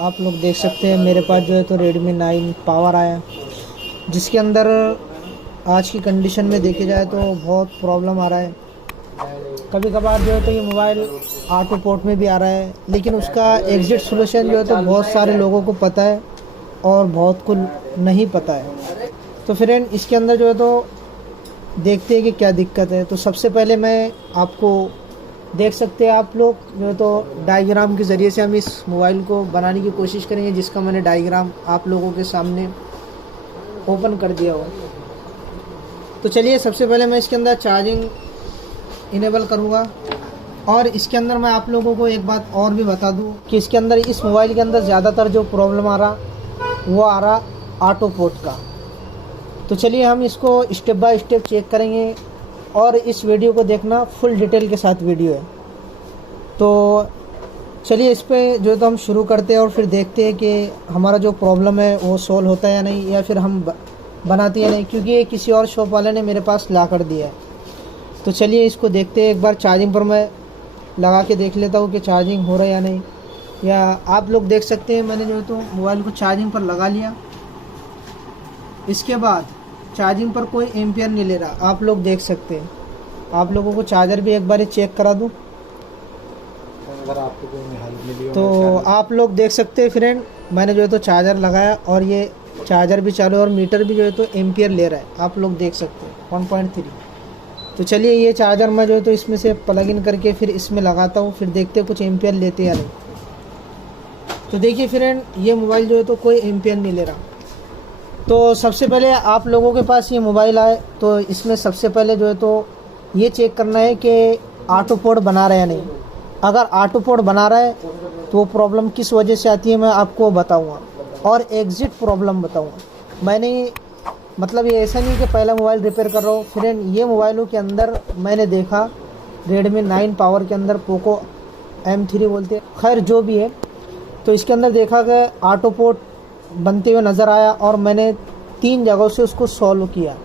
आप लोग देख सकते हैं मेरे पास जो है तो Redmi 9 पावर आया, जिसके अंदर आज की कंडीशन में देखी जाए तो बहुत प्रॉब्लम आ रहा है। कभी कभार जो है तो ये मोबाइल ऑटो पोर्ट में भी आ रहा है, लेकिन उसका एग्जिट सोल्यूशन जो है तो बहुत सारे लोगों को पता है और बहुत को नहीं पता है। तो फ्रेंड इसके अंदर जो है तो देखते हैं कि क्या दिक्कत है। तो सबसे पहले मैं आपको देख सकते हैं आप लोग जो है तो डायग्राम के ज़रिए से हम इस मोबाइल को बनाने की कोशिश करेंगे, जिसका मैंने डायग्राम आप लोगों के सामने ओपन कर दिया हो। तो चलिए सबसे पहले मैं इसके अंदर चार्जिंग इनेबल करूँगा, और इसके अंदर मैं आप लोगों को एक बात और भी बता दूँ कि इसके अंदर इस मोबाइल के अंदर ज़्यादातर जो प्रॉब्लम आ रहा वो आ रहा ऑटो पोर्ट का। तो चलिए हम इसको स्टेप बाय स्टेप चेक करेंगे, और इस वीडियो को देखना फुल डिटेल के साथ वीडियो है। तो चलिए इस पे जो तो हम शुरू करते हैं और फिर देखते हैं कि हमारा जो प्रॉब्लम है वो सॉल्व होता है या नहीं, या फिर हम बनाते हैं नहीं, क्योंकि ये किसी और शॉप वाले ने मेरे पास ला कर दिया है। तो चलिए इसको देखते हैं। एक बार चार्जिंग पर मैं लगा के देख लेता हूँ कि चार्जिंग हो रहा है या नहीं। या आप लोग देख सकते हैं मैंने जो है तो मोबाइल को चार्जिंग पर लगा लिया, इसके बाद चार्जिंग पर कोई एम्पियर नहीं ले रहा, आप लोग देख सकते हैं। आप लोगों को चार्जर भी एक बार चेक करा दूं अगर आपको कोई हेल्प मिली हो तो आप लोग देख सकते हैं फ्रेंड, मैंने जो है तो चार्जर लगाया और ये चार्जर भी चालू है और मीटर भी जो है तो एम्पियर ले रहा है, आप लोग देख सकते हैं 1.3। तो चलिए ये चार्जर मैं जो है तो इसमें से प्लग इन करके फिर इसमें लगाता हूँ, फिर देखते हैं कुछ एम्पियर लेते या नहीं। तो देखिए फ्रेंड ये मोबाइल जो है तो कोई एम्पियर नहीं ले रहा। तो सबसे पहले आप लोगों के पास ये मोबाइल आए तो इसमें सबसे पहले जो है तो ये चेक करना है कि ऑटो पोर्ट बना रहा है या नहीं। अगर ऑटो पोर्ट बना रहा है तो वो प्रॉब्लम किस वजह से आती है मैं आपको बताऊंगा, और एग्जिट प्रॉब्लम बताऊंगा। मैंने मतलब ये ऐसा नहीं कि पहला मोबाइल रिपेयर कर रहा हूँ फ्रेंड, ये मोबाइलों के अंदर मैंने देखा Redmi 9 पावर के अंदर पोको M3 बोलते हैं, खैर जो भी है, तो इसके अंदर देखा कि ऑटो पोर्ट बनते हुए नज़र आया और मैंने 3 जगहों से उसको सॉल्व किया।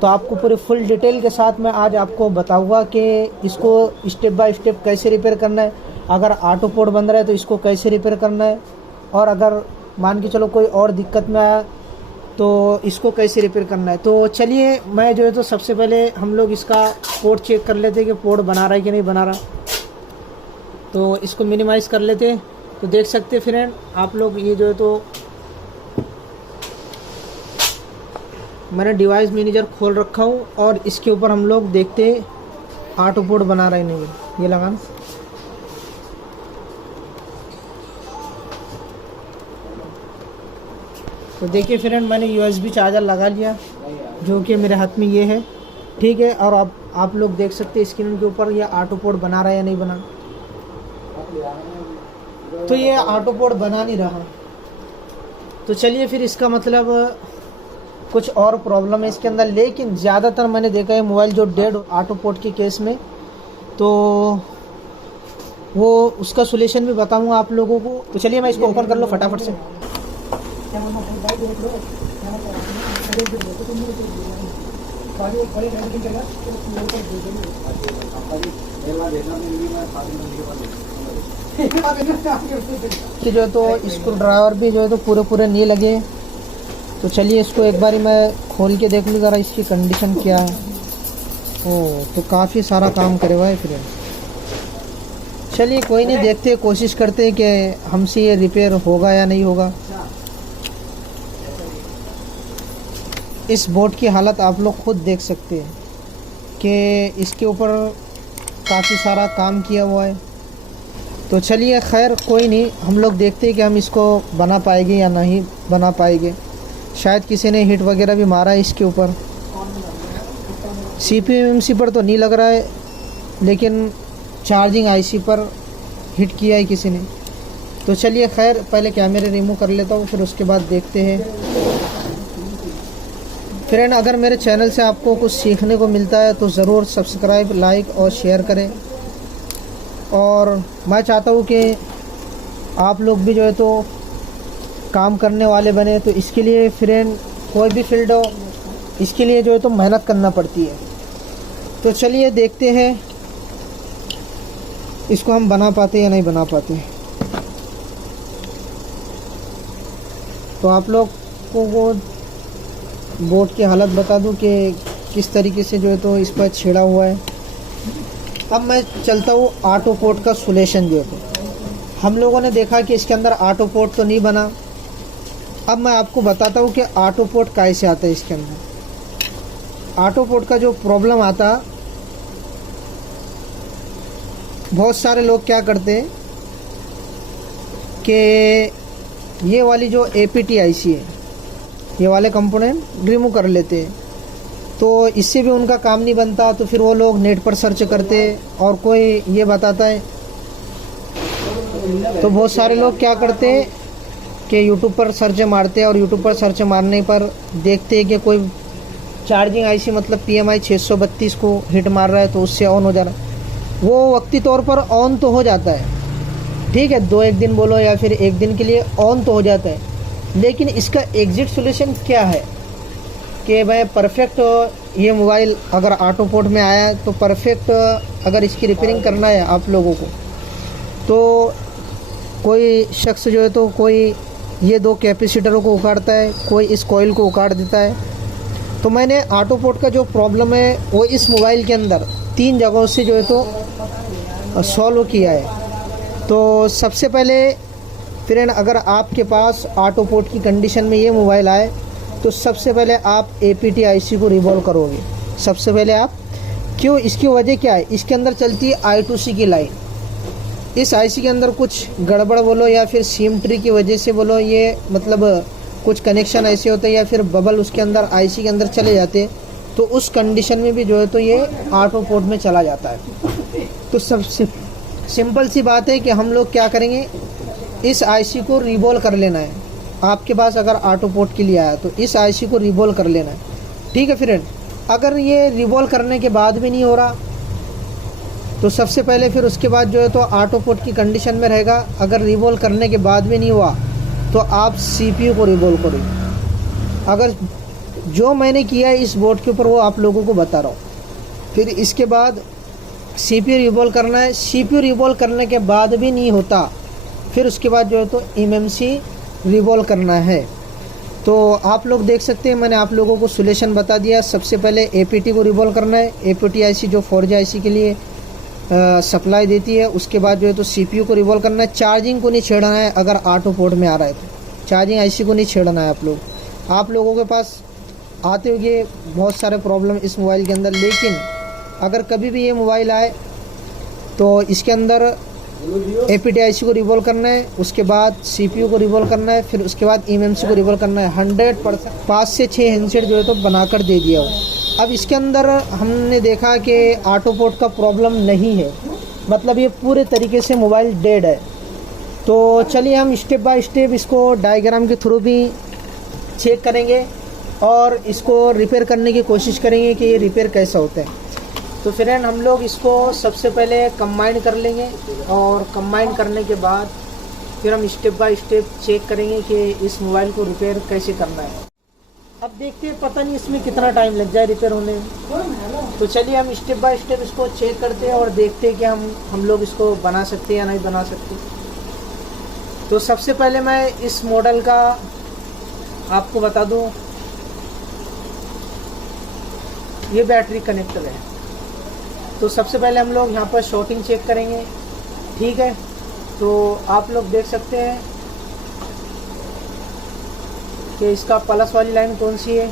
तो आपको पूरे फुल डिटेल के साथ मैं आज आपको बताऊंगा कि इसको स्टेप बाय स्टेप कैसे रिपेयर करना है, अगर ऑटो पोर्ट बन रहा है तो इसको कैसे रिपेयर करना है, और अगर मान के चलो कोई और दिक्कत में आया तो इसको कैसे रिपेयर करना है। तो चलिए मैं जो है तो सबसे पहले हम लोग इसका पोर्ट चेक कर लेते हैं कि पोर्ट बना रहा है कि नहीं बना रहा। तो इसको मिनिमाइज़ कर लेते हैं। तो देख सकते हैं फ्रेंड आप लोग ये जो है तो मैंने डिवाइस मैनेजर खोल रखा हूँ और इसके ऊपर हम लोग देखते हैं ऑटो पोर्ट बना रहा है नहीं। ये लगाना, तो देखिए फ्रेंड मैंने USB चार्जर लगा लिया जो कि मेरे हाथ में ये है, ठीक है। और आप लोग देख सकते हैं स्क्रीन के ऊपर ये ऑटो पोर्ट बना रहा है या नहीं बना। तो ये ऑटो पोर्ट बना नहीं रहा। तो चलिए फिर इसका मतलब कुछ और प्रॉब्लम है इसके अंदर, लेकिन ज़्यादातर मैंने देखा है मोबाइल जो डेड ऑटो पोर्ट के केस में, तो वो उसका सोल्यूशन भी बताऊंगा आप लोगों को। तो चलिए मैं इसको ओपन कर लो फटाफट से। कि जो तो स्क्रू ड्राइवर भी जो है तो पूरे नहीं लगे। तो चलिए इसको एक बारी मैं खोल के देख लूँ ज़रा इसकी कंडीशन क्या है। ओह तो काफ़ी सारा काम करे हुआ है फिर। चलिए कोई नहीं, देखते कोशिश करते हैं कि हमसे ये रिपेयर होगा या नहीं होगा। इस बोर्ड की हालत आप लोग खुद देख सकते हैं कि इसके ऊपर काफ़ी सारा काम किया हुआ है। तो चलिए खैर कोई नहीं, हम लोग देखते हैं कि हम इसको बना पाएंगे या नहीं बना पाएंगे। शायद किसी ने हिट वगैरह भी मारा है इसके ऊपर। CPU पर तो नहीं लग रहा है, लेकिन चार्जिंग IC पर हिट किया है किसी ने। तो चलिए खैर पहले कैमरे रिमूव कर लेता हूँ, फिर उसके बाद देखते हैं। फ्रेंड अगर मेरे चैनल से आपको कुछ सीखने को मिलता है तो ज़रूर सब्सक्राइब, लाइक और शेयर करें। और मैं चाहता हूँ कि आप लोग भी जो है तो काम करने वाले बने। तो इसके लिए फ्रेंड कोई भी फील्ड हो, इसके लिए जो है तो मेहनत करना पड़ती है। तो चलिए देखते हैं इसको हम बना पाते या नहीं बना पाते। तो आप लोग को वो बोर्ड की हालत बता दूं कि किस तरीके से जो है तो इस पर छेड़ा हुआ है। अब मैं चलता हूँ ऑटो पोर्ट का सोल्यूशन जो है तो हम लोगों ने देखा कि इसके अंदर ऑटो पोर्ट तो नहीं बना। अब मैं आपको बताता हूँ कि ऑटो पोर्ट कैसे आता है। इसके अंदर ऑटो पोर्ट का जो प्रॉब्लम आता, बहुत सारे लोग क्या करते हैं कि ये वाली जो APT IC है, ये वाले कंपोनेंट रिमूव कर लेते हैं, तो इससे भी उनका काम नहीं बनता। तो फिर वो लोग नेट पर सर्च करते और कोई ये बताता है। तो बहुत सारे लोग क्या करते हैं कि यूट्यूब पर सर्च मारते हैं और यूट्यूब पर सर्च मारने पर देखते हैं कि कोई चार्जिंग IC मतलब PMI 632 को हिट मार रहा है तो उससे ऑन हो जा रहा है। वो वक्ती तौर पर ऑन तो हो जाता है, ठीक है, 2-1 दिन बोलो या फिर 1 दिन के लिए ऑन तो हो जाता है, लेकिन इसका एग्जिट सॉल्यूशन क्या है कि भाई परफेक्ट ये मोबाइल अगर ऑटो पोर्ट में आया है तो परफेक्ट अगर इसकी रिपेयरिंग करना है आप लोगों को, तो कोई शख्स जो है तो कोई ये 2 कैपेसिटरों को उखाड़ता है, कोई इस कॉइल को उखाड़ देता है। तो मैंने ऑटो पोर्ट का जो प्रॉब्लम है वो इस मोबाइल के अंदर 3 जगहों से जो है तो सॉल्व किया है। तो सबसे पहले फ्रेंड, अगर आपके पास ऑटो पोर्ट की कंडीशन में ये मोबाइल आए तो सबसे पहले आप APT IC को रिवॉल्व करोगे। सबसे पहले आप क्यों, इसकी वजह क्या है, इसके अंदर चलती है I2C की लाइन। इस IC के अंदर कुछ गड़बड़ बोलो या फिर सिम ट्री की वजह से बोलो, ये मतलब कुछ कनेक्शन ऐसे होते हैं या फिर बबल उसके अंदर IC के अंदर चले जाते, तो उस कंडीशन में भी जो है तो ये ऑटो पोर्ट में चला जाता है। तो सबसे सिंपल सी बात है कि हम लोग क्या करेंगे, इस IC को रिवॉल्व कर लेना है। आपके पास अगर ऑटो पोर्ट के लिए आया तो इस IC को रिवॉल्व कर लेना है, ठीक है फ्रेंड। अगर ये रिवॉल्व करने के बाद भी नहीं हो रहा तो सबसे पहले फिर उसके बाद जो है तो ऑटो पोर्ट की कंडीशन में रहेगा। अगर रिवॉल्व करने के बाद भी नहीं हुआ तो आप CPU को रिवॉल्व करो। अगर जो मैंने किया है इस बोर्ड के ऊपर वो आप लोगों को बता रहा हूँ। फिर इसके बाद CPU रिवॉल्व करना है। CPU रिवॉल्व करने के बाद भी नहीं होता, फिर उसके बाद जो है तो MMC रिवॉल्व करना है। तो आप लोग देख सकते हैं, मैंने आप लोगों को सोल्यूशन बता दिया। सबसे पहले APT को रिवॉल्व करना है, APT IC जो 4G IC के लिए सप्लाई देती है। उसके बाद जो है तो CPU को रिवॉल्व करना है। चार्जिंग को नहीं छेड़ना है, अगर ऑटो पोर्ट में आ रहा है तो चार्जिंग IC को नहीं छेड़ना है। आप लोगों के पास आते होंगे बहुत सारे प्रॉब्लम इस मोबाइल के अंदर, लेकिन अगर कभी भी ये मोबाइल आए तो इसके अंदर APT IC को रिवॉल्व करना है, उसके बाद CPU को रिवॉल्व करना है, फिर उसके बाद MMC को रिवॉल्व करना है। 100% 5 से 6 हैंडसेट जो है तो बनाकर दे दिया हो। अब इसके अंदर हमने देखा कि ऑटो पोर्ट का प्रॉब्लम नहीं है, मतलब ये पूरे तरीके से मोबाइल डेड है। तो चलिए हम स्टेप बाय स्टेप इसको डायग्राम के थ्रू भी चेक करेंगे और इसको रिपेयर करने की कोशिश करेंगे कि ये रिपेयर कैसा होता है। तो फ्रेंड, हम लोग इसको सबसे पहले कंबाइन कर लेंगे और कंबाइन करने के बाद फिर हम स्टेप बाय स्टेप चेक करेंगे कि इस मोबाइल को रिपेयर कैसे करना है। अब देखते हैं, पता नहीं इसमें कितना टाइम लग जाए रिपेयर होने में। तो चलिए हम स्टेप बाय स्टेप इसको चेक करते हैं और देखते हैं कि हम लोग इसको बना सकते हैं या नहीं बना सकते। तो सबसे पहले मैं इस मॉडल का आपको बता दूं, ये बैटरी कनेक्टर है। तो सबसे पहले हम लोग यहाँ पर शॉर्टिंग चेक करेंगे, ठीक है। तो आप लोग देख सकते हैं कि इसका प्लस वाली लाइन कौन सी है।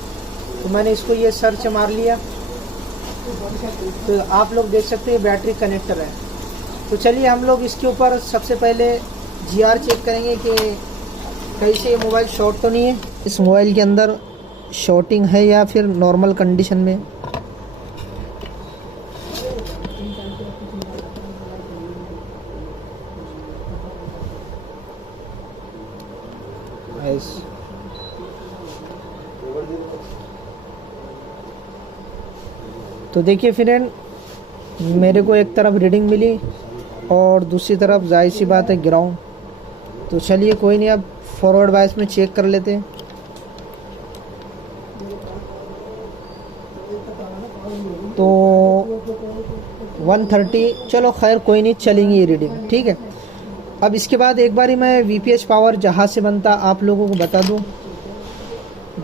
तो मैंने इसको ये सर्च मार लिया, तो आप लोग देख सकते हैं बैटरी कनेक्टर है। तो चलिए हम लोग इसके ऊपर सबसे पहले GR चेक करेंगे कि कैसे ये मोबाइल शॉर्ट तो नहीं है। इस मोबाइल के अंदर शॉर्टिंग है या फिर नॉर्मल कंडीशन में। तो देखिए फ्रेंड, मेरे को एक तरफ रीडिंग मिली और दूसरी तरफ जाहिर सी बात है ग्राउंड। तो चलिए कोई नहीं, अब फॉरवर्ड बायस में चेक कर लेते हैं। तो 130, चलो खैर कोई नहीं, चलेंगी ये रीडिंग, ठीक है। अब इसके बाद एक बारी मैं वीपीएच पावर जहाँ से बनता आप लोगों को बता दूं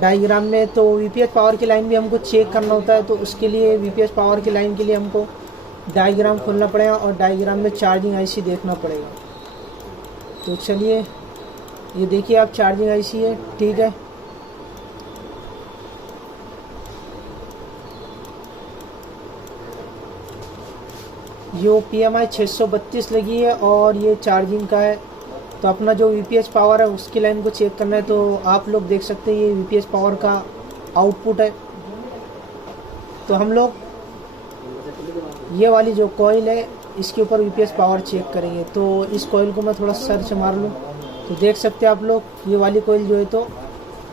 डायग्राम में। तो वीपीएच पावर की लाइन भी हमको चेक करना होता है, तो उसके लिए वीपीएच पावर की लाइन के लिए हमको डायग्राम खोलना पड़ेगा और डायग्राम में चार्जिंग आईसी देखना पड़ेगा। तो चलिए ये देखिए आप चार्जिंग आईसी है, ठीक है। ये PMI 632 लगी है और ये चार्जिंग का है। तो अपना जो वीपीएच पावर है उसकी लाइन को चेक करना है। तो आप लोग देख सकते हैं ये वीपीएच पावर का आउटपुट है। तो हम लोग ये वाली जो कॉइल है इसके ऊपर वीपीएच पावर चेक करेंगे। तो इस कॉइल को मैं थोड़ा सर्च मार लूँ तो देख सकते हैं आप लोग ये वाली कॉइल जो है तो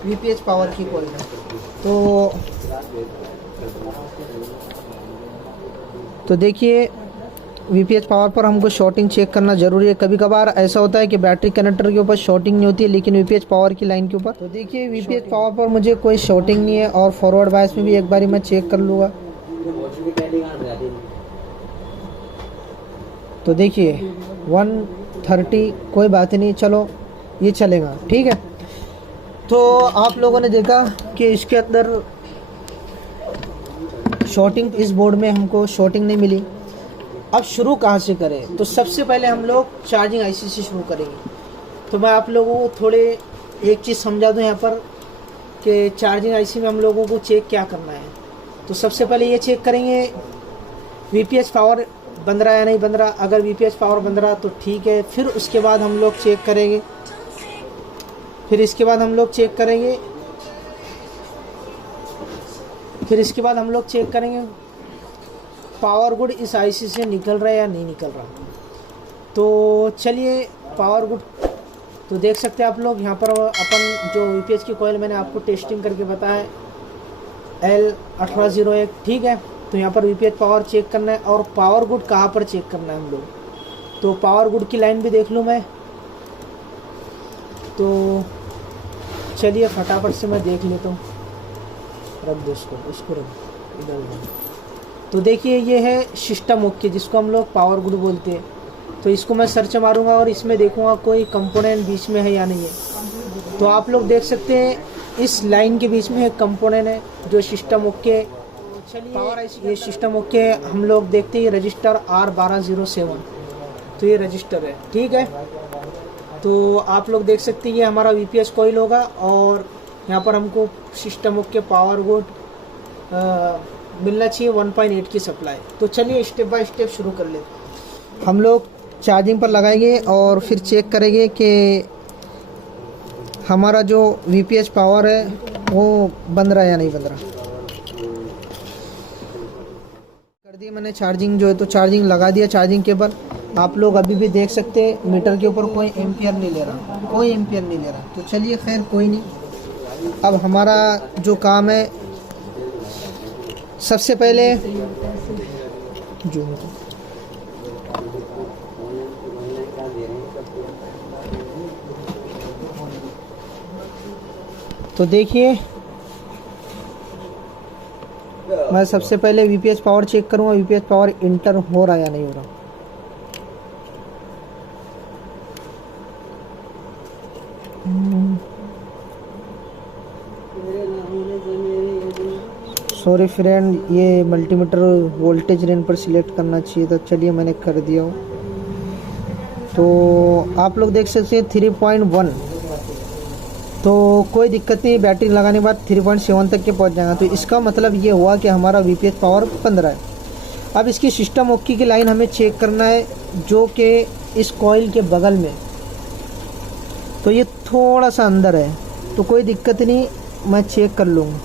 वीपीएच पावर की कॉइल है। तो देखिए वीपीएच पावर पर हमको शॉर्टिंग चेक करना ज़रूरी है। कभी कभार ऐसा होता है कि बैटरी कनेक्टर के ऊपर शॉर्टिंग नहीं होती है लेकिन वीपीएच पावर की लाइन के ऊपर। तो देखिए वीपीएच पावर पर मुझे कोई शॉर्टिंग नहीं है और फॉरवर्ड बायस में भी एक बारी मैं चेक कर लूँगा। तो देखिए 130 कोई बात नहीं, चलो ये चलेगा, ठीक है। तो आप लोगों ने देखा कि इसके अंदर शॉर्टिंग, इस बोर्ड में हमको शॉर्टिंग नहीं मिली। अब शुरू कहाँ से करें? तो सबसे पहले हम लोग चार्जिंग आईसी से शुरू करेंगे। तो मैं आप लोगों को थोड़े एक चीज़ समझा दूं यहाँ पर कि चार्जिंग आईसी में हम लोगों को चेक क्या करना है। तो सबसे पहले ये चेक करेंगे वीपीएच पावर बन रहा है या नहीं बन रहा। अगर वीपीएच पावर बन रहा तो ठीक है। फिर उसके बाद हम लोग चेक करेंगे पावर गुड इस आईसी से निकल रहा है या नहीं निकल रहा। तो चलिए पावर गुड तो देख सकते हैं आप लोग यहाँ पर अपन जो वीपीएच की कॉइल मैंने आपको टेस्टिंग करके बताया L1801, ठीक है। तो यहाँ पर वीपीएच पावर चेक करना है और पावर गुड कहाँ पर चेक करना है हम लोग। तो पावर गुड की लाइन भी देख लूँ मैं। तो चलिए फटाफट से मैं देख लेता हूँ। रख दो उसको रख इधर उधर। तो देखिए ये है सिस्टम ओके जिसको हम लोग पावर गुड बोलते हैं। तो इसको मैं सर्च मारूंगा और इसमें देखूंगा कोई कंपोनेंट बीच में है या नहीं है। तो आप लोग देख सकते हैं इस लाइन के बीच में एक कंपोनेंट है जो सिस्टम ओके। चलिए ये सिस्टम ओके हम लोग देखते हैं रजिस्टर R1207। तो ये रजिस्टर है, ठीक है। तो आप लोग देख सकते हैं ये हमारा वीपीएच कॉइल होगा और यहाँ पर हमको सिस्टम ओके पावर गुड मिलना चाहिए 1.8 की सप्लाई। तो चलिए स्टेप बाय स्टेप शुरू कर लेते। हम लोग चार्जिंग पर लगाएंगे और फिर चेक करेंगे कि हमारा जो वीपीएच पावर है वो बन रहा है या नहीं बन रहा। कर दिया मैंने चार्जिंग जो है तो चार्जिंग लगा दिया चार्जिंग केबल। आप लोग अभी भी देख सकते हैं मीटर के ऊपर कोई एम्पियर नहीं ले रहा, तो चलिए खैर कोई नहीं। अब हमारा जो काम है सबसे पहले जो तो देखिए मैं सबसे पहले वीपीएच पावर चेक करूंगा, वीपीएच पावर इंटर हो रहा या नहीं हो रहा। सॉरी फ्रेंड, ये मल्टीमीटर वोल्टेज रेंज पर सिलेक्ट करना चाहिए था। चलिए मैंने कर दिया हूँ। तो आप लोग देख सकते हैं 3.1। तो कोई दिक्कत नहीं, बैटरी लगाने के बाद 3.7 तक के पहुँच जाएगा। तो इसका मतलब ये हुआ कि हमारा वीपीएच पावर 15 है। अब इसकी सिस्टम ओके की लाइन हमें चेक करना है जो कि इस कॉइल के बगल में। तो ये थोड़ा सा अंदर है तो कोई दिक्कत नहीं, मैं चेक कर लूँगा।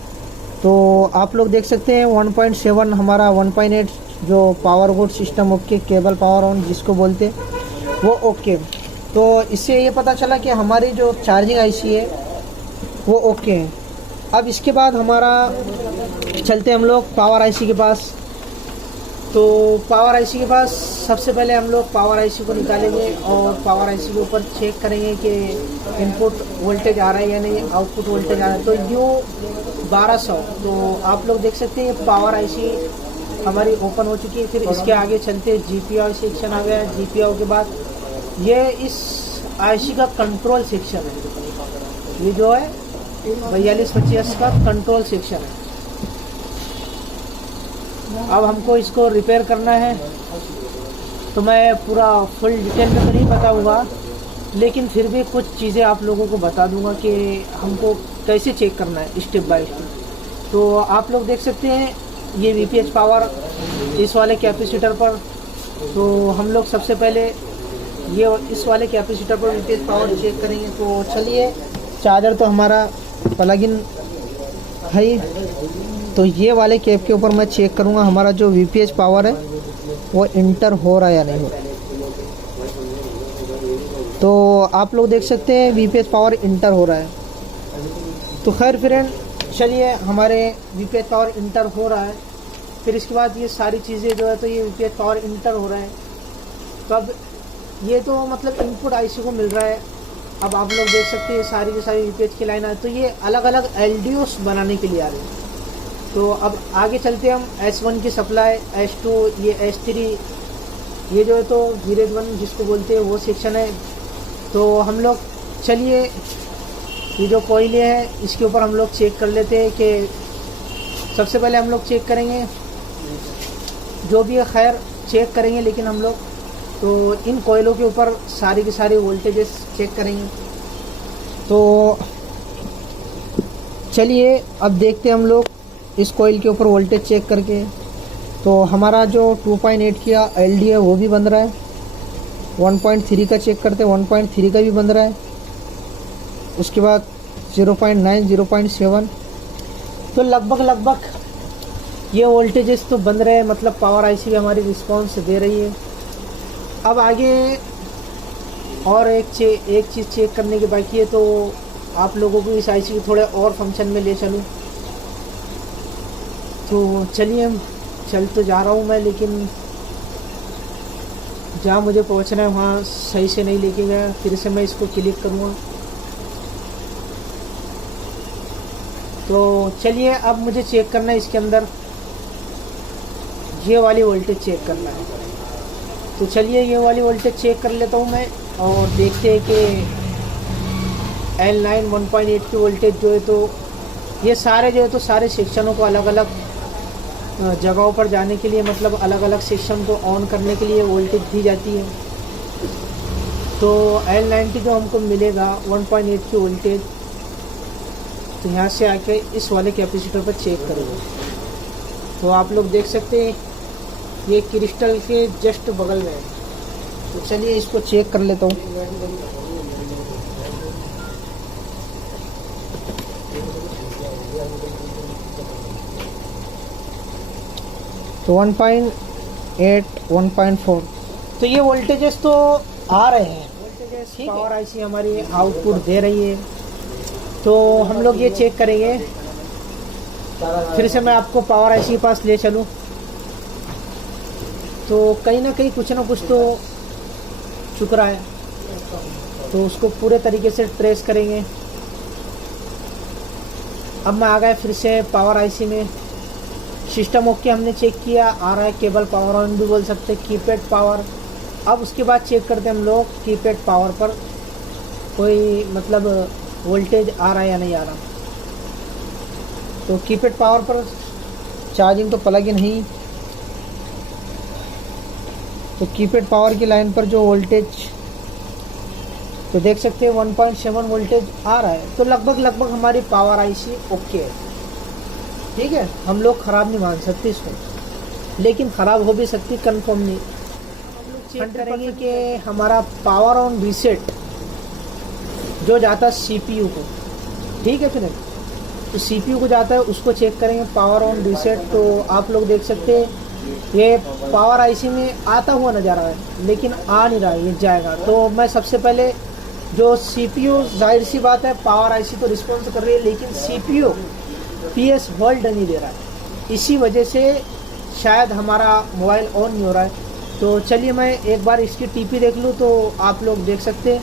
तो आप लोग देख सकते हैं 1.7 हमारा 1.8 जो power good system okay cable power on जिसको बोलते वो ओके। तो इससे ये पता चला कि हमारी जो चार्जिंग आईसी है वो ओके है। अब इसके बाद हमारा चलते हम लोग पावर आईसी के पास। तो पावर आईसी के पास सबसे पहले हम लोग पावर आईसी को निकालेंगे और पावर आईसी के ऊपर चेक करेंगे कि इनपुट वोल्टेज आ रहा है या नहीं, आउटपुट वोल्टेज आ रहा है। तो U 1200। तो आप लोग देख सकते हैं पावर आईसी हमारी ओपन हो चुकी है। फिर इसके आगे चलते GPIO सेक्शन आ गया। GPIO के बाद ये इस आईसी का कंट्रोल सेक्शन है। ये जो है 4250 का कंट्रोल सेक्शन है। अब हमको इसको रिपेयर करना है, तो मैं पूरा फुल डिटेल में तो नहीं बताऊंगा, लेकिन फिर भी कुछ चीज़ें आप लोगों को बता दूंगा कि हमको कैसे चेक करना है स्टेप बाय स्टेप। तो आप लोग देख सकते हैं ये वीपीएच पावर इस वाले कैपेसिटर पर। तो हम लोग सबसे पहले ये इस वाले कैपेसिटर पर वीपीएच पावर चेक करेंगे। तो चलिए, चार्जर तो हमारा प्लग इन है, तो ये वाले कैप के ऊपर मैं चेक करूँगा हमारा जो वीपीएच पावर है वो इंटर हो रहा है या नहीं हो। तो आप लोग देख सकते हैं वीपीएच पावर इंटर हो रहा है। तो खैर फ्रेंड, चलिए, हमारे वीपीएच पावर इंटर हो रहा है। फिर इसके बाद ये सारी चीज़ें जो है, तो ये वीपीएच पावर इंटर हो रहा है। तो अब ये तो मतलब इनपुट आईसी को मिल रहा है। अब आप लोग देख सकते हैं सारी की सारी वीपीएच की लाइन है। तो ये अलग अलग एलडीओस बनाने के लिए आ रही है। तो अब आगे चलते हम S1 की सप्लाई, S2, ये S3, ये जो है तो वीरेज 1 जिसको बोलते हैं वो सेक्शन है। तो हम लोग चलिए, ये जो कोयल है इसके ऊपर हम लोग चेक कर लेते हैं कि सबसे पहले हम लोग चेक करेंगे जो भी है, खैर चेक करेंगे, लेकिन हम लोग तो इन कोयलों के ऊपर सारी की सारी वोल्टेजेस चेक करेंगे। तो चलिए, अब देखते हैं हम लोग इस कोयल के ऊपर वोल्टेज चेक करके। तो हमारा जो 2.8 का एलडी है वो भी बन रहा है। 1.3 का चेक करते हैं, 1.3 का भी बन रहा है। उसके बाद 0.9, 0.7, तो लगभग ये वोल्टेजेस तो बन रहे हैं। मतलब पावर आईसी भी हमारी रिस्पॉन्स दे रही है। अब आगे और एक चीज़ चेक करने की बाकी है। तो आप लोगों को इस आईसी को थोड़े और फंक्शन में ले चलूँ। तो चलिए, हम चल तो जा रहा हूँ मैं, लेकिन जहाँ मुझे पहुँचना है वहाँ सही से नहीं लेके गया। फिर से मैं इसको क्लिक करूँगा। तो चलिए, अब मुझे चेक करना है इसके अंदर ये वाली वोल्टेज चेक करना है। तो चलिए, ये वाली वोल्टेज चेक कर लेता हूँ मैं, और देखते हैं कि L9 1.8 की वोल्टेज जो है, तो ये सारे जो है तो सारे सेक्शनों को अलग अलग जगहों पर जाने के लिए, मतलब अलग अलग सेक्शन को ऑन करने के लिए वोल्टेज दी जाती है। तो L90 जो हमको मिलेगा 1.8 की वोल्टेज, तो यहाँ से आके इस वाले कैपेसिटर पर चेक करेंगे। तो आप लोग देख सकते हैं ये क्रिस्टल के जस्ट बगल में है। तो चलिए, इसको चेक कर लेता हूँ। तो 1.8, 1.4, तो ये वोल्टेजेस तो आ रहे हैं। वोल्टेजेस पावर आईसी हमारी आउटपुट दे रही है। तो हम लोग ये चेक करेंगे। फिर से मैं आपको पावर आईसी के पास ले चलूँ, तो कहीं ना कहीं कुछ ना कुछ तो चुक रहा है। तो उसको पूरे तरीके से ट्रेस करेंगे। अब मैं आ गया फिर से पावर आईसी में। सिस्टम ओके हमने चेक किया, आ रहा है केबल पावर ऑन भी बोल सकते हैं, कीपैड पावर। अब उसके बाद चेक करते हैं हम लोग कीपैड पावर पर कोई मतलब वोल्टेज आ रहा है या नहीं आ रहा। तो कीपैड पावर पर चार्जिंग तो प्लग इन ही। तो कीपैड पावर की लाइन पर जो वोल्टेज, तो देख सकते हैं 1.7 वोल्टेज आ रहा है। तो लगभग हमारी पावर आईसी ओके है। ठीक है, हम लोग ख़राब नहीं मान सकते इसको, लेकिन ख़राब हो भी सकती, कंफर्म नहीं। हम लोग चेक करेंगे कि हमारा पावर ऑन रीसेट जो जाता है सीपीयू को, ठीक है फ्रेंड, तो सीपीयू को जाता है, उसको चेक करेंगे पावर ऑन रीसेट। तो आप लोग देख सकते हैं ये पावर आईसी में आता हुआ नज़र आ रहा है, लेकिन आ नहीं रहा है, ये जाएगा। तो मैं सबसे पहले जो सीपीयू, जाहिर सी बात है पावर आईसी तो रिस्पॉन्स कर रही है, लेकिन सीपीयू पीएस होल्ड नहीं दे रहा है। इसी वजह से शायद हमारा मोबाइल ऑन नहीं हो रहा है। तो चलिए, मैं एक बार इसकी टीपी देख लूँ। तो आप लोग देख सकते हैं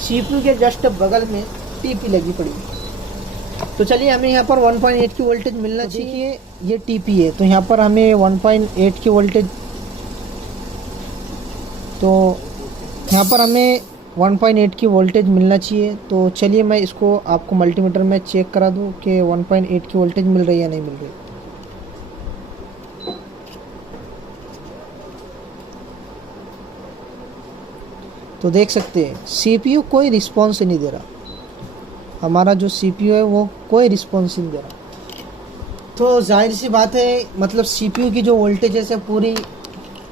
सीपीयू के जस्ट बगल में टीपी लगी पड़ी। तो चलिए, हमें यहाँ पर 1.8 की वोल्टेज मिलना चाहिए। ये टीपी है, तो यहाँ पर हमें 1.8 की वोल्टेज तो यहाँ पर हमें 1.8 की वोल्टेज मिलना चाहिए। तो चलिए मैं इसको आपको मल्टीमीटर में चेक करा दूँ कि 1.8 की वोल्टेज मिल रही है या नहीं मिल रही। तो देख सकते हैं सीपीयू कोई रिस्पॉन्स नहीं दे रहा, हमारा जो सीपीयू है वो कोई रिस्पॉन्स नहीं दे रहा। तो जाहिर सी बात है, मतलब सीपीयू की जो वोल्टेज है पूरी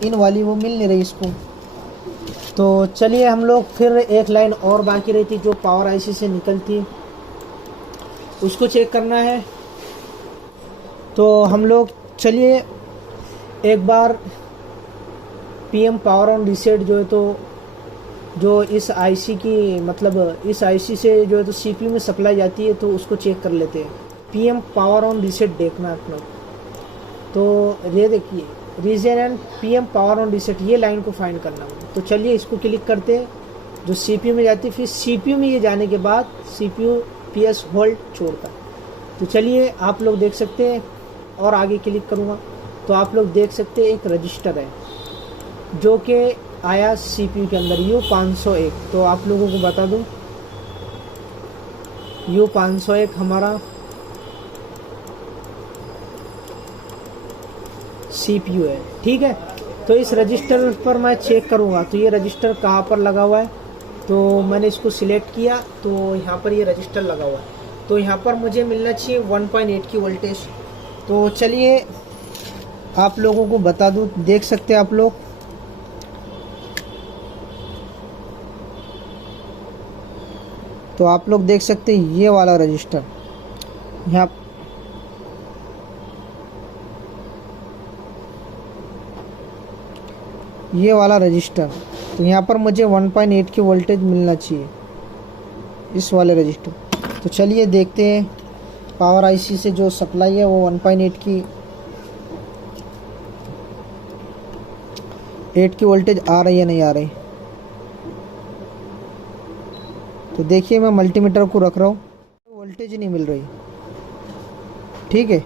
इन वाली वो मिल नहीं रही इसको। तो चलिए हम लोग फिर एक लाइन और बाकी रहती जो पावर आईसी से निकलती, उसको चेक करना है। तो हम लोग चलिए एक बार पीएम पावर ऑन रीसेट जो है तो जो इस आईसी की मतलब इस आईसी से जो है तो सीपीयू में सप्लाई जाती है, तो उसको चेक कर लेते हैं। पीएम पावर ऑन रीसेट देखना है अपना। तो ये देखिए region and PM power on reset, ये लाइन को फाइंड करना है। तो चलिए इसको क्लिक करते हैं, जो सीपीयू में जाती है, फिर सीपीयू में ये जाने के बाद सीपीयू पीएस होल्ड छोड़ता है। तो चलिए आप लोग देख सकते हैं, और आगे क्लिक करूँगा तो आप लोग देख सकते हैं एक रजिस्टर है जो कि आया सीपीयू के अंदर U501। तो आप लोगों को बता दूं U501 हमारा सीपीयू है, ठीक है। तो इस रजिस्टर पर मैं चेक करूंगा तो ये रजिस्टर कहाँ पर लगा हुआ है। तो मैंने इसको सिलेक्ट किया तो यहाँ पर ये रजिस्टर लगा हुआ है। तो यहाँ पर मुझे मिलना चाहिए 1.8 की वोल्टेज। तो चलिए आप लोगों को बता दूं, देख सकते हैं आप लोग तो आप लोग देख सकते हैं ये वाला रजिस्टर यहाँ, ये वाला रजिस्टर। तो यहाँ पर मुझे 1.8 की वोल्टेज मिलना चाहिए इस वाले रजिस्टर। तो चलिए देखते हैं पावर आईसी से जो सप्लाई है वो 1.8 की वोल्टेज आ रही है नहीं आ रही। तो देखिए मैं मल्टीमीटर को रख रहा हूँ, वोल्टेज नहीं मिल रही, ठीक है,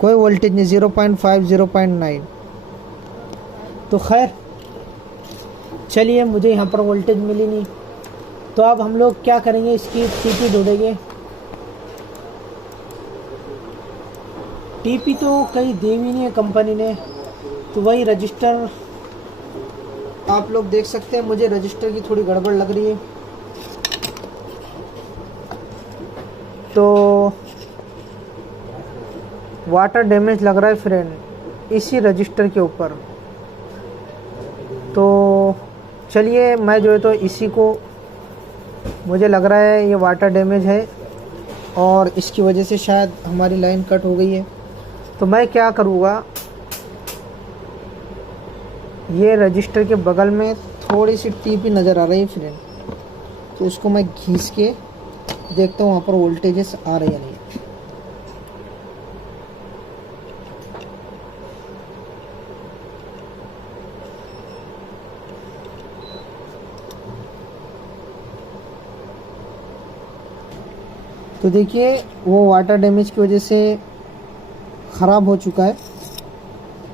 कोई वोल्टेज नहीं, 0.5 0.9। तो खैर चलिए मुझे यहाँ पर वोल्टेज मिली नहीं। तो अब हम लोग क्या करेंगे, इसकी टीपी ढूंढेंगे। टीपी तो कहीं दी भी नहीं है कंपनी ने। तो वही रजिस्टर आप लोग देख सकते हैं, मुझे रजिस्टर की थोड़ी गड़बड़ लग रही है। तो वाटर डैमेज लग रहा है फ्रेंड इसी रजिस्टर के ऊपर। तो चलिए मैं जो है तो इसी को, मुझे लग रहा है ये वाटर डैमेज है और इसकी वजह से शायद हमारी लाइन कट हो गई है। तो मैं क्या करूँगा, ये रजिस्टर के बगल में थोड़ी सी टीपी नज़र आ रही है फ्रेंड, तो उसको मैं घिस के देखता हूँ वहाँ पर वोल्टेजेस आ रही है नहीं। तो देखिए वो वाटर डैमेज की वजह से ख़राब हो चुका है।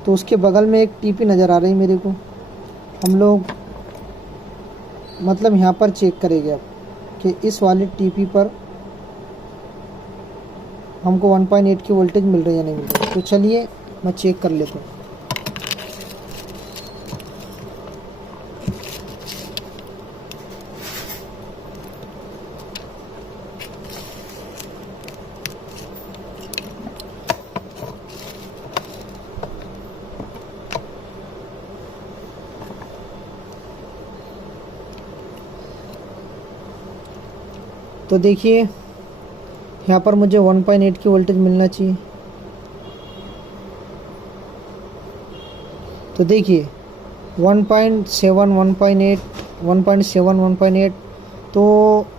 तो उसके बगल में एक टीपी नज़र आ रही है मेरे को। हम लोग मतलब यहाँ पर चेक करेंगे अब कि इस वाली टीपी पर हमको 1.8 की वोल्टेज मिल रही है या नहीं मिल रही। तो चलिए मैं चेक कर लेता हूँ। तो देखिए यहाँ पर मुझे 1.8 की वोल्टेज मिलना चाहिए। तो देखिए 1.7 1.8 1.7 1.8। तो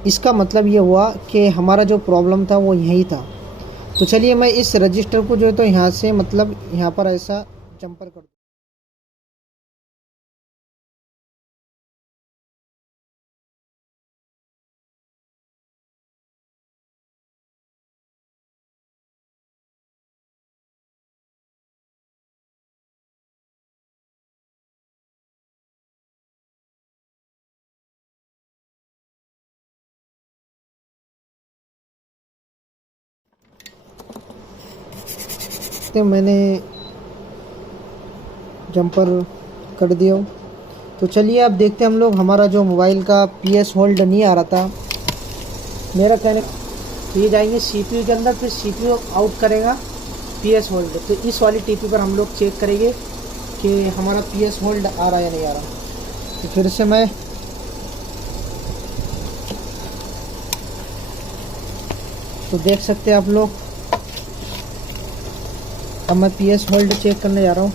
इसका मतलब ये हुआ कि हमारा जो प्रॉब्लम था वो यही था। तो चलिए मैं इस रजिस्टर को जो है तो यहाँ से मतलब यहाँ पर ऐसा जंपर कर दूँ। सकते हैं मैंने जंपर कर दिया। तो चलिए अब देखते हैं हम लोग हमारा जो मोबाइल का PS होल्ड नहीं आ रहा था मेरा कहने, तो ये जाएंगे CPU के अंदर, फिर CPU आउट करेगा PS होल्ड। तो इस वाली TP पर हम लोग चेक करेंगे कि हमारा PS होल्ड आ रहा है या नहीं आ रहा। तो फिर से मैं तो देख सकते हैं आप लोग, अब मैं PS होल्ड चेक करने जा रहा हूँ।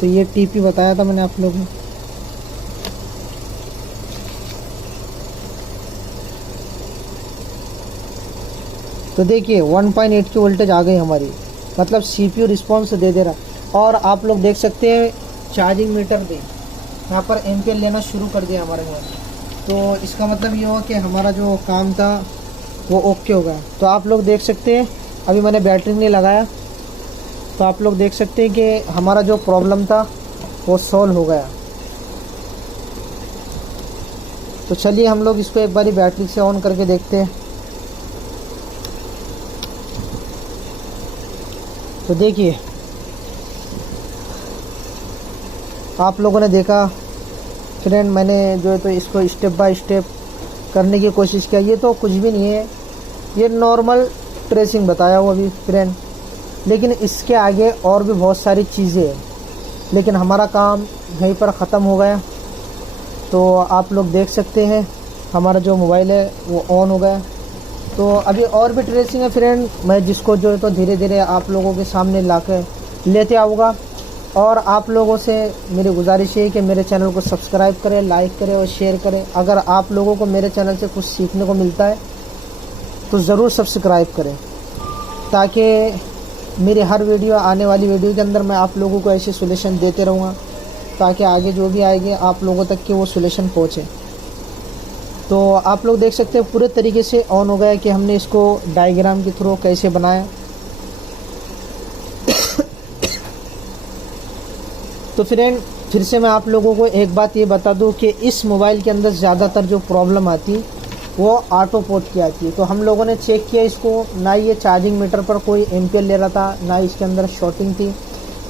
तो ये TP बताया था मैंने आप लोगों को। तो देखिए 1.8 की वोल्टेज आ गई हमारी, मतलब CPU रिस्पॉन्स दे रहा। और आप लोग देख सकते हैं चार्जिंग मीटर भी यहाँ पर एम्पियर लेना शुरू कर दिया हमारे में। तो इसका मतलब ये हुआ कि हमारा जो काम था वो ओके हो गया। तो आप लोग देख सकते हैं अभी मैंने बैटरी नहीं लगाया, तो आप लोग देख सकते हैं कि हमारा जो प्रॉब्लम था वो सॉल्व हो गया। तो चलिए हम लोग इसको एक बारी बैटरी से ऑन करके देखते हैं। तो देखिए आप लोगों ने देखा फ्रेंड, मैंने जो है तो इसको स्टेप बाय स्टेप करने की कोशिश किया। ये तो कुछ भी नहीं है, ये नॉर्मल ट्रेसिंग बताया हुआ अभी फ्रेंड, लेकिन इसके आगे और भी बहुत सारी चीज़ें हैं। लेकिन हमारा काम यहीं पर ख़त्म हो गया। तो आप लोग देख सकते हैं हमारा जो मोबाइल है वो ऑन हो गया। तो अभी और भी ट्रेसिंग है फ्रेंड, मैं जिसको जो है तो धीरे धीरे आप लोगों के सामने ला कर लेते आऊँगा। और आप लोगों से मेरी गुजारिश है कि मेरे चैनल को सब्सक्राइब करें, लाइक करें और शेयर करें। अगर आप लोगों को मेरे चैनल से कुछ सीखने को मिलता है तो ज़रूर सब्सक्राइब करें, ताकि मेरी हर वीडियो, आने वाली वीडियो के अंदर मैं आप लोगों को ऐसे सोल्यूशन देते रहूँगा, ताकि आगे जो भी आएंगे आप लोगों तक के वो सोल्यूशन पहुँचे। तो आप लोग देख सकते हैं पूरे तरीके से ऑन हो गया कि हमने इसको डायग्राम के थ्रू कैसे बनाया। तो फ्रेंड फिर से मैं आप लोगों को एक बात ये बता दूं कि इस मोबाइल के अंदर ज़्यादातर जो प्रॉब्लम आती वो ऑटो पोर्ट की आती है। तो हम लोगों ने चेक किया इसको, ना ये चार्जिंग मीटर पर कोई एम्पियर ले रहा था, ना इसके अंदर शॉर्टिंग थी,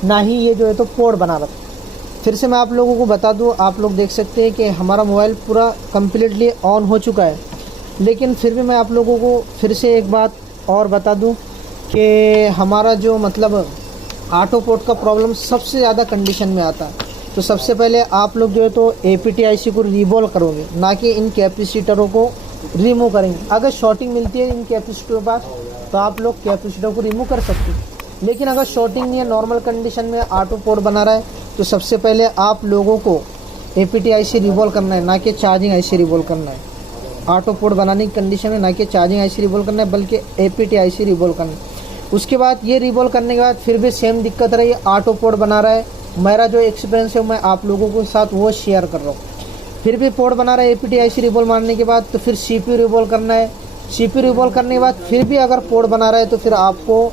ना ही ये जो है तो पोर्ट बना रहा था। फिर से मैं आप लोगों को बता दूं, आप लोग देख सकते हैं कि हमारा मोबाइल पूरा कम्प्लीटली ऑन हो चुका है। लेकिन फिर भी मैं आप लोगों को फिर से एक बात और बता दूं कि हमारा जो मतलब ऑटो पोर्ट का प्रॉब्लम सबसे ज़्यादा कंडीशन में आता है। तो सबसे पहले आप लोग जो है तो APT-IC को रिवॉल्व करोगे, ना कि इन कैपेसिटरों को रिमूव करेंगे। अगर शॉर्टिंग मिलती है इन कैपेसिटरों के पास तो आप लोग कैपेसिटर को रिमूव कर सकते हैं। लेकिन अगर शॉर्टिंग नहीं है, नॉर्मल कंडीशन में ऑटो पोर्ट बना रहा है, तो सबसे पहले आप लोगों को APT-IC रिवॉल्व करना है, ना कि चार्जिंग IC रिवॉल्व करना है। ऑटो पोर्ट बनाने की कंडीशन में ना कि चार्जिंग IC रिवॉल्व करना है, बल्कि APT-IC रिवॉल्व करना है। उसके बाद ये रिवॉल्व करने के बाद फिर भी सेम दिक्कत रही, ऑटो पोर्ट बना रहा है। मेरा जो एक्सपीरियंस है मैं आप लोगों के साथ वो शेयर कर रहा हूँ। फिर भी पोर्ट बना रहा है APT-IC रिवॉल्व मारने के बाद, तो फिर CPU रिवॉल्व करना है। CPU रिवॉल्व करने के बाद फिर भी अगर पोर्ट बना रहा है तो फिर आपको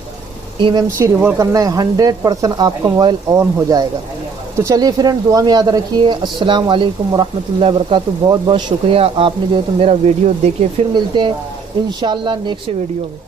eMMC रिवॉल्व करना है। 100% आपका मोबाइल ऑन हो जाएगा। तो चलिए फ्रेंड, दुआ में याद रखिए। अस्सलाम वालेकुम वरहमतुल्लाहि वबरकातुहू। बहुत बहुत शुक्रिया आपने जो है तो मेरा वीडियो देखे। फिर मिलते हैं इंशाल्लाह नेक्स्ट वीडियो में।